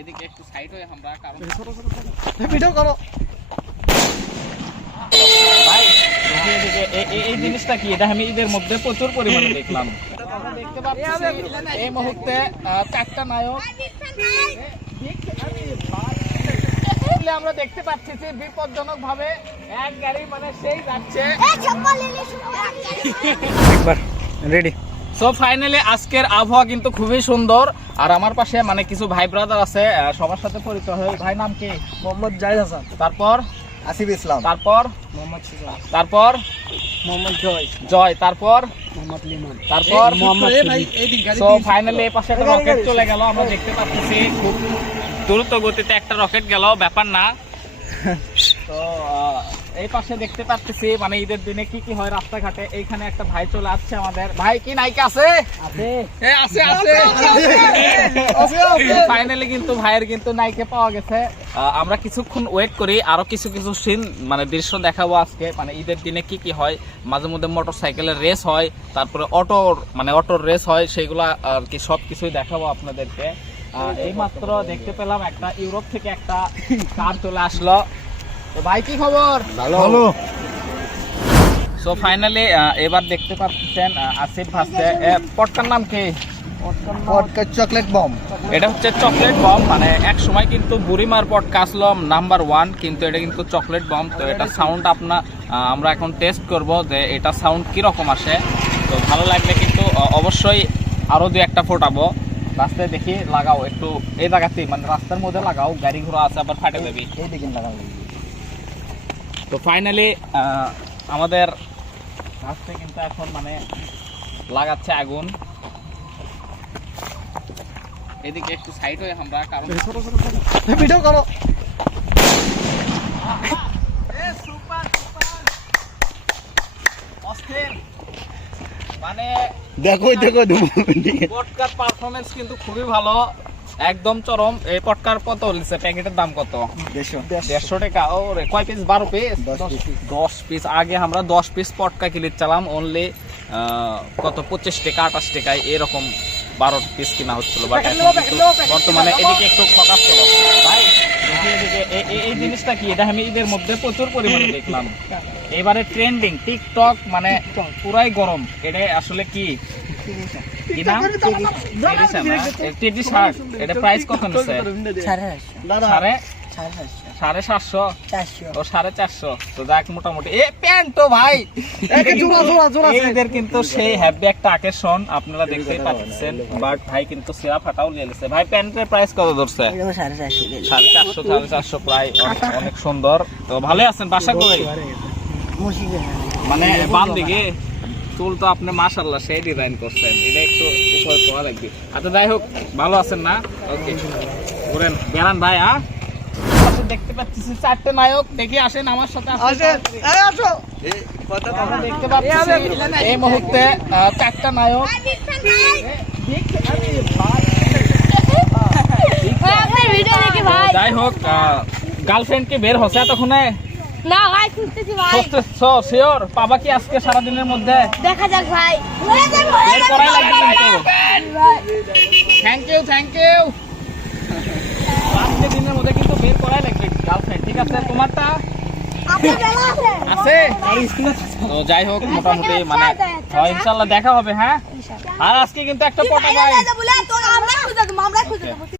এদিকে একটু সাইড হয়ে আমরা কারণ ভিডিও করো ভাই এদিকে এই জিনিসটা কি এটা আমি ঈদের মধ্যে প্রচুর পরিমাণে দেখলাম। আমরা দেখতে পাচ্ছি এই মুহূর্তে চারটা নায়ক আমরা দেখতে পাচ্ছি যে বিপজ্জনক ভাবে এক গাড়ি মানে সেই যাচ্ছে। একবার রেডি। সো ফাইনালি আজকের আবহাওয়া কিন্তু খুবই সুন্দর। আর আমার পাশে মানে কিছু ভাই ব্রাদার আছে, সবার সাথে পরিচয় হয়। ভাই নাম কি? মোহাম্মদ জাহিদ হাসান। তারপর আসিফ ইসলাম। তারপর মোহাম্মদ সিরাজ। তারপর মোহাম্মদ জয়। জয়। তারপর মোহাম্মদ লিমান। তারপর মোহাম্মদ সো ফাইনালি এই পাশে একটা রকেট চলে গেল। আমরা দেখতে পাচ্ছি খুব দ্রুত গতিতে একটা রকেট গেল, ব্যাপার না। তো এই পাশে দেখতে পাচ্ছি মানে ঈদের দিনে কি কি হয় রাস্তাঘাটে। এইখানে একটা ভাই চলে আসছে আমাদের। ভাই কি নায়িকা আছে? ফাইনালি কিন্তু ভাইয়ের কিন্তু নায়িকা পাওয়া গেছে। আমরা কিছুক্ষণ ওয়েট করি, আরো কিছু কিছু সিন মানে দৃশ্য দেখাবো আজকে। মানে ঈদের দিনে কি কি হয়, মাঝে মধ্যে মোটর সাইকেলের রেস হয়, তারপরে অটোর রেস হয়, সেগুলা আর কি সব কিছুই দেখাবো আপনাদেরকে। এই মাত্র দেখতে পেলাম একটা ইউরোপ থেকে একটা কার চলে আসলো। তো ভাই কি খবর? ভালো। সো ফাইনালি এবার দেখতে পাচ্ছেন আসিফ ভাসছে। পটকার নাম কি? Podcast chocolate bomb. এটা হচ্ছে চকলেট বম। মানে এক সময় কিন্তু বুড়িমার পটকা আসলো নাম্বার 1, কিন্তু এটা কিন্তু চকলেট বম। তো এটা সাউন্ড আমরা এখন টেস্ট করব যে এটা সাউন্ড কিরকম আসে। তো ভালো লাগলে কিন্তু অবশ্যই আরো দু একটা ফোটাবো। রাস্তায় দেখি লাগাও একটু, এই জায়গাতেই মানে রাস্তার মধ্যে লাগাও, গাড়ি ঘোড়া আছে আবার ফাটে যাবি। এই দিকে লাগাও। তো ফাইনালি আমাদের রাস্তায় কিন্তু এখন মানে লাগাচ্ছে আগুন। এদিকে একটু সাইড হয়ে আমরা কারণ ভিডিও করো। মানে দেখো পটকার পারফরমেন্স কিন্তু খুবই ভালো, একদম চরম। এই পটকার কত হচ্ছে? প্যাকেটের দাম কত? 150 টাকা। ওরে কয় পিস? 12 পিস? 10 পিস। আগে আমরা 10 পিস পটকা কিনেছিলাম অনলি কত 25 টাকা 28 টাকায়, এরকম 12 পিস কিনা হচ্ছিল। বাট বর্তমানে এদিকে একটু ফোকাস করো ভাই। এদিকে এই জিনিসটা কি এটা আমি ঈদের মধ্যে প্রচুর পরিমাণে দেখলাম। এবারে ট্রেন্ডিং টিকটক মানে পুরাই গরম। এটা আসলে কি নাম? TT shirt. এটা প্রাইস কত নিচ্ছে? 750 ও 450। তো যাক মোটামুটি। এ প্যান্ট তো ভাই এদের কিন্তু সেই হ্যাপি একটা আকর্ষণ, আপনারা দেখতেই পাচ্ছেন। বাট ভাই কিন্তু সিরা ফাটাও নিয়ে নিছে। ভাই প্যান্টের প্রাইস কত ধরছে? 450 প্রায়। অনেক সুন্দর। তো ভালোই আছেন? বাসা কই? মানে বাম দিকে চুল তো আপনি মাশাআল্লাহ সেই ডিজাইন করছেন, এটা একটু উপরে পাওয়া লাগবে। আচ্ছা যাই হোক, ভালো আছেন না? ওকে ঘুরেন বেড়ান ভাই। দেখতে পাচ্ছি চারটে নায়ক, দেখি আসেন আমার সাথে। আমরা দেখতে পাচ্ছি এই মুহূর্তে চারটা নায়ক। যাই হোক, গার্লফ্রেন্ড কি বের হচ্ছে এতক্ষণে? না ভাই, খুঁজতেছি ভাই। খুঁজতেছো? শিওর পাবা কি আজকে সারাদিনের মধ্যে? দেখা যাক ভাই। বের করাই লাগবে কিন্তু। Thank you. আজকে দিনের মধ্যে কিন্তু বের করাই লাগবে গার্লফ্রেন্ড, ঠিক আছে? তোমারটা আছে? তো যাই হোক মোটামুটি মানে ইনশাআল্লাহ দেখা হবে। হ্যাঁ, আর আজকে কিন্তু একটা পটা ভাই।